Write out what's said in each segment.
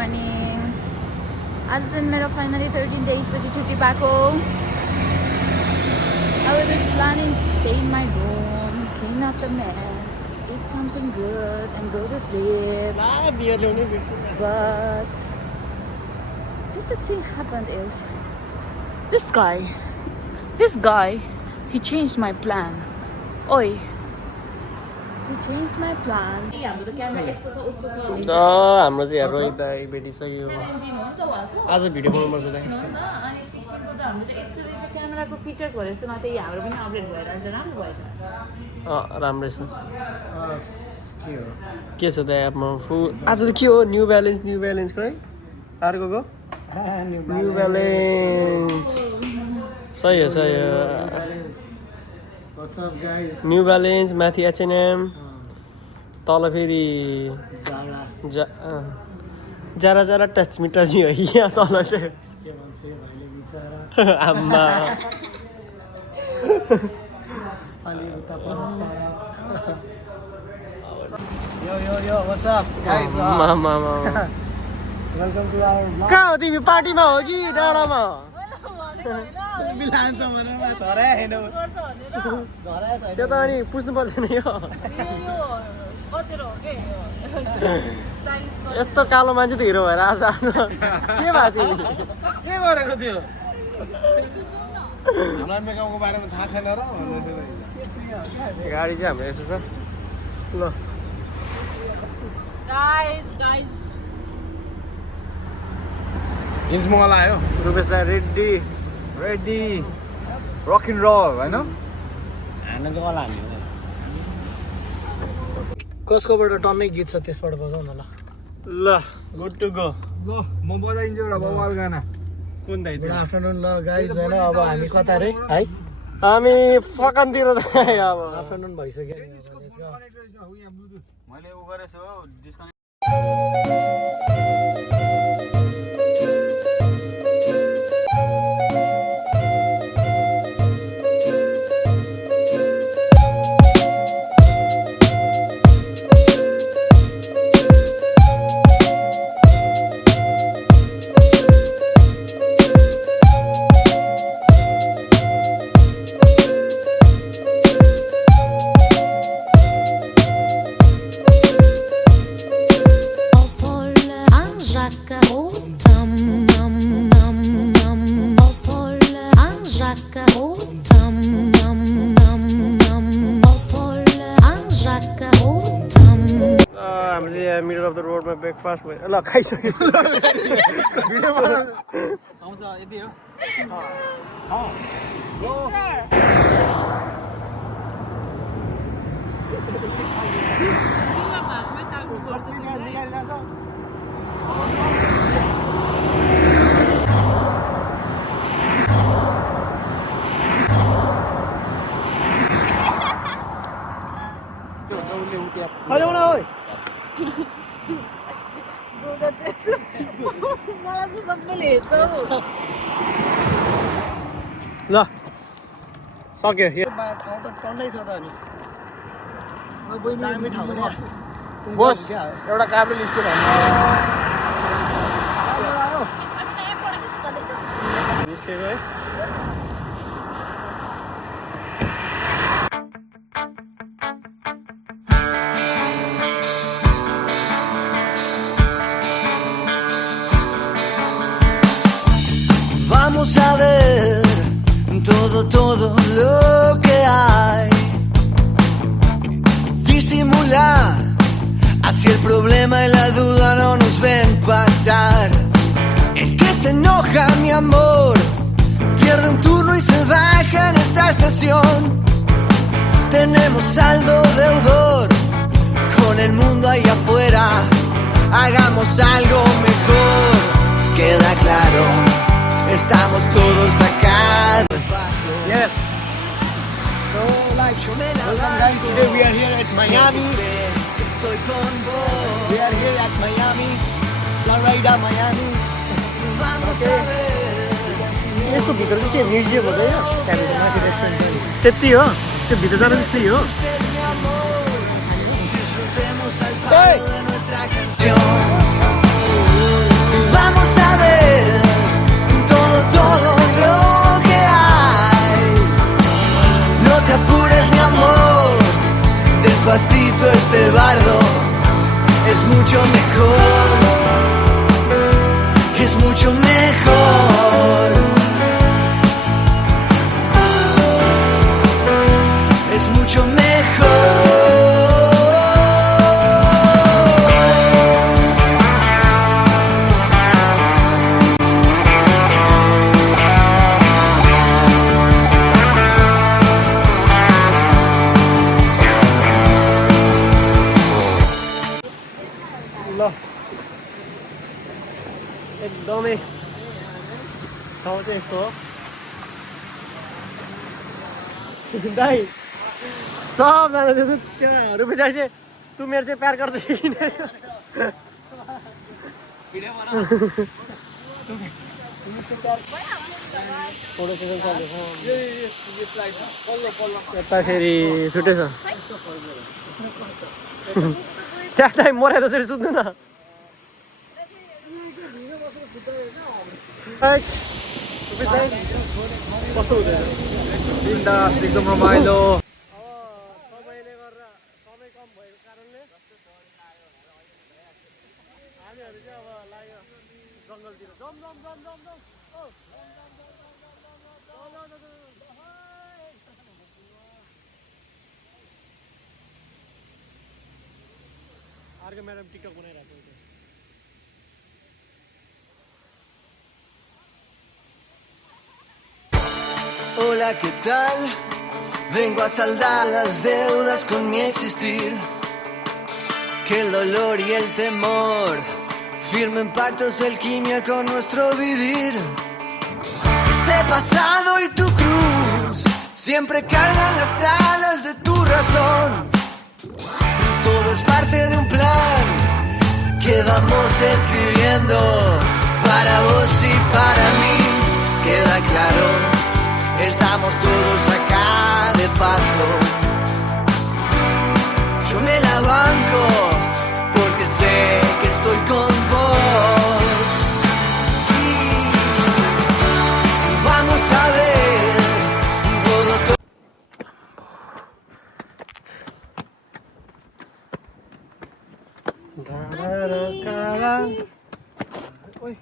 morning. आज चाहिँ मेरो फाइनली 13 days पछि छुट्टी पाएको. I was just planning to stay in my room, clean up the mess, eat something good and go to sleep. But this thing happened is this guy, he changed my plan. Oi. He changed my plan. हाम्रो त camera यस्तो छ उस्तो छ नि. हाम्रो चाहिँ रोहित दाइ भेटिसक्यो. 17 हो नि त उहाँको. आज भिडियो बनाउनु पर्छ दाइ. अनि 16 को त हाम्रो त यस्तो रहेछ क्यामेराको फिचर्स भनेपछि न त्यही हाम्रो पनि अपडेट भएर अन्त राम्रो भयो त. राम्रै छ. के छ त एपमा? आज त के हो? न्यू ब्यालेन्स खै? अर्कोको? New balance. सही हो. What's up guys? New balance माथि H&M तल फेरि जरा टच मी हो यहाँ तल चाहिँ के भन्छ यो भाइले बिचारा आम्मा अलि उता पर सारा यो what's up guys? मामा Welcome to our vlog. कहाँ हो तिमी? पार्टीमा हो कि डाँडामा? बिलान्छ भनेर धरै हैन त्यो त अनि पुछ्नु पर्दैन यो यस्तो कालो मान्छे त हिरो भएर आज के भएको तिमी? के गरेको थियो? हामीलाई मेकअपको बारेमा थाहा छैन र गाडी चाहिँ हाम्रो यसो छ ल Guys. हिज मल आयो रुपेशलाई रेडी रक एन्ड रोल हैन हान्न चाहिँ कला हान्ने हो कसकोबाट टन्नै गीत छ त्यसबाट बजाउन ल गुड टु गो ल म बजाइन्छु एउटा बवाल गाना कुन दाइ? गुड आफ्टरनुन ल गाइज हैन अब हामी कता रे है हामी फकनतिर त अब आफ्टरनुन भइसक्यो मैले उ गरेछु हो डिस्कनेक्ट मिडल अफ द रोडमा ब्रेकफास्ट भयो ल खाइसक्यो समोसा यति हो खजाउन ओइ ल सक्यो टन्नै छ त अनि बस एउटा काबले लिस्ट निस्केको है Vamos a ver todo lo que hay. Disimular, así el problema y la duda no nos ven pasar. El que se enoja, mi amor, pierde un turno y se baja en esta estación. Tenemos saldo deudor con el mundo ahí afuera. Hagamos algo mejor, queda claro. Estamos todos acá de paso. Yes. So like Welcome guys, today we are here at Miami. Estoy con vos. We are here at Miami. Florida, Miami. Vamos a ver. यसको भित्र चाहिँ के museum हो त यो? त्यहाँभित्र माथि restaurant त्यति हो? त्यो भित्र जान चाहिँ फ्री हो? Disfrutemos al palo de nuestra canción. mucho mejor, es mucho mejor, es mucho mejor. ल एकदमै ठाउँ चाहिँ यस्तो हो दाइ सबजना त्यस्तो त्यहाँहरू बुझाइ चाहिँ तँ मेरो चाहिँ प्यार गर्दै किन फोटो सेसन चल्दैछ यता फेरि छुट्टै छ त्यहाँ चाहिँ मर्या जसरी सुत्नु न कस्तो हुँदैछ बिन्दास एकदम रमाइलो समयले गर्दा समय कम भएको कारणले हामीहरू चाहिँ अब लाग्यो जङ्गलतिर जम जम जम जम जम अर्को म्याडम टिकटक बनाइरहेको छ Hola, ¿qué tal? Vengo a saldar las deudas con mi existir. Que el dolor y el temor firmen pactos de alquimia con nuestro vivir. Ese pasado y tu cruz siempre cargan las alas de tu razón. Todo es parte de un plan que vamos escribiendo para vos y para mí. Queda claro, estamos todos acá de paso. Yo me la banco porque sé que estoy con vos. Sí, vamos a ver todo. Oi.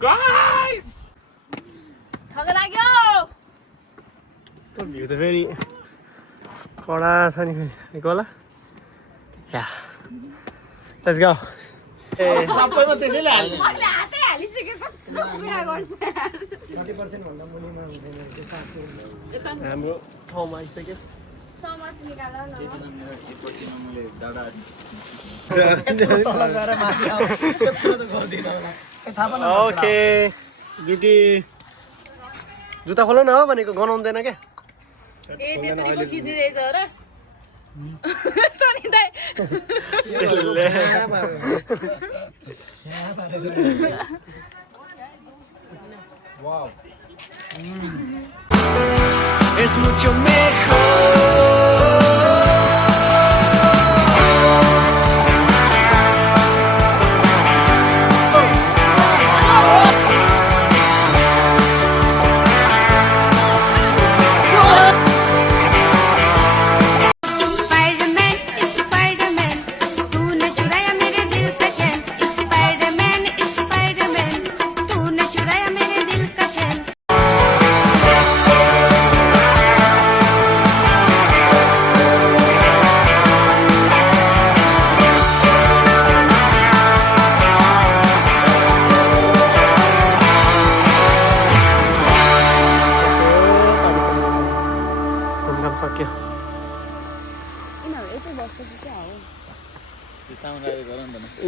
Guys! थक लाग्यो त्यो view त फेरि कडा छ नि फेरि होला या लेट्स गो सबैमा त्यसैले हाल्नु मैले हातै हालिसकेको कस्तो कुरा गर्छ 30% भन्दा मुनिमा हुँदैन हाम्रो ठाउँमा आइसक्यो समाज निकाल न ओके जुटी जुत्ता खोल न हो भनेको गनाउँदैन क्या ए त्यसरी पो खिचिरहेछ र सनी दाइ Es mucho mejor.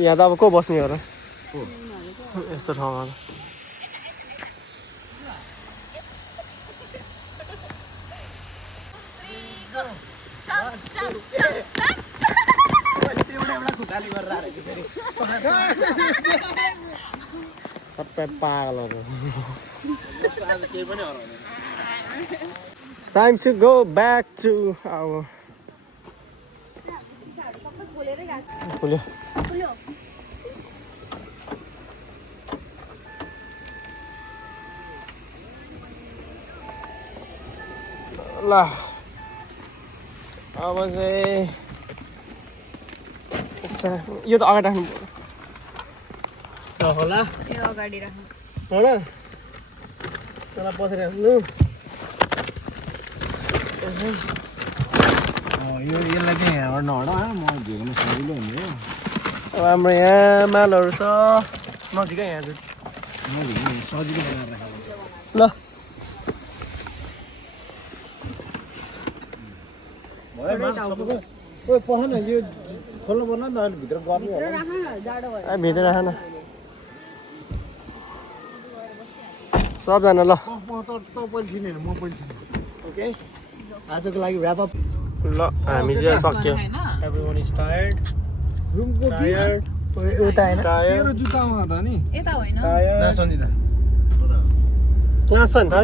यहाँ त अब को बस्ने हो र यस्तो ठाउँमा सबै पागलहरू Time to go back to our खोल्यो ल अब चाहिँ यो त अगाडि राख्नु पर्यो होला यो अगाडि राख्नु होला तल पछाडि राख्नु यो यसलाई चाहिँ यहाँबाट नहटा म झिक्न सजिलो हुने हो अब हाम्रो यहाँ मालहरू छ नजिकै यहाँ चाहिँ म झिक्न सजिलो बनाएर राखेको ल ओइ पस न यो खोल्नु पर्ने नि त अहिले भित्र गर्नु होला भित्र राख न सबजना ल त पहिले छिर्ने म पहिले छिर्ने ओके आजको लागि ऱ्याप अप ल हामी चाहिँ सक्यो एभ्रीवन इज टायर्ड रुमको टायर्ड उता हैन टायर्ड तेरो जुत्तामा त नि यता होइन टायर्ड नसन्दिदा क्लास छ नि त